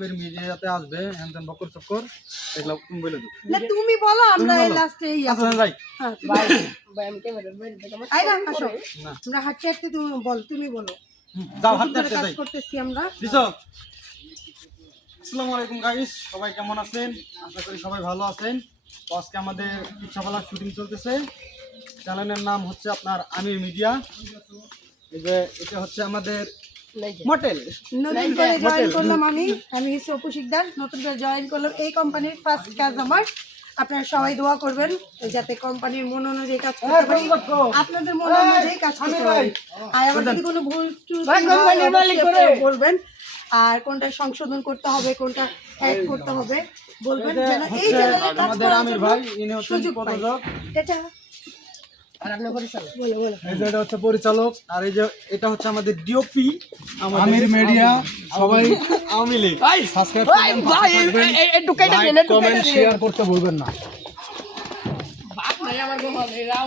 আমির মিডিয়াতে আসবে হ্যান বকর চক্কর এগুলো তুমি বলে দাও না তুমি বলো আমরা এই লাস্টে এই আচ্ছা যাই হ্যাঁ ভাই ভাই আমি ক্যামেরার বাইরে থেকে আমার আইরা আসো না আমরা হাঁটতে হাঁটতে তুমি বলো যাও নতুন হাতে করে কাজ যাই করতেছি আমরা দিছো আসসালামু আলাইকুম গাইস সবাই কেমন আছেন আশা করি সবাই ভালো আছেন তো আজকে আমাদের ইচ্ছাপালা শুটিং চলতেছে চ্যানেলের নাম হচ্ছে আপনার আমির মিডিয়া এই যে এটা হচ্ছে আমাদের মোটেল নতুন করে জয়েন করলাম আমি হচ্ছে অপু শিকদার নতুন করে জয়েন করলাম এই কোম্পানির ফার্স্ট কাজ আমার আপনারা সবাই দোয়া করবেন যাতে কোম্পানির মন অনুযায়ী কাজ করতে পারি আপনাদের মন অনুযায়ী কাজ করতে পারি আর আমার যদি কোনো ভুল বলবেন আর কোনটা সংশোধন করতে হবে কোনটা অ্যাড করতে হবে বলবেন যেন এই চ্যানেলে কাজ আমাদের করার আমির জন্য ভাই ইনি হচ্ছেন সুযোগ পাই। প্রযোজক এটা আর আপনি পরিচালক বলো বলো এই যে এটা হচ্ছে পরিচালক আর এই যে এটা হচ্ছে আমাদের ডিওপি আমির মিডিয়া সবাই আওয়ামী লীগ সাবস্ক্রাইব ভাই ভাই একটু কেটে দেন একটু কেটে কমেন্ট দেন শেয়ার করতে ভুলবেন না বাপ নাই আমার গোপাল এরাও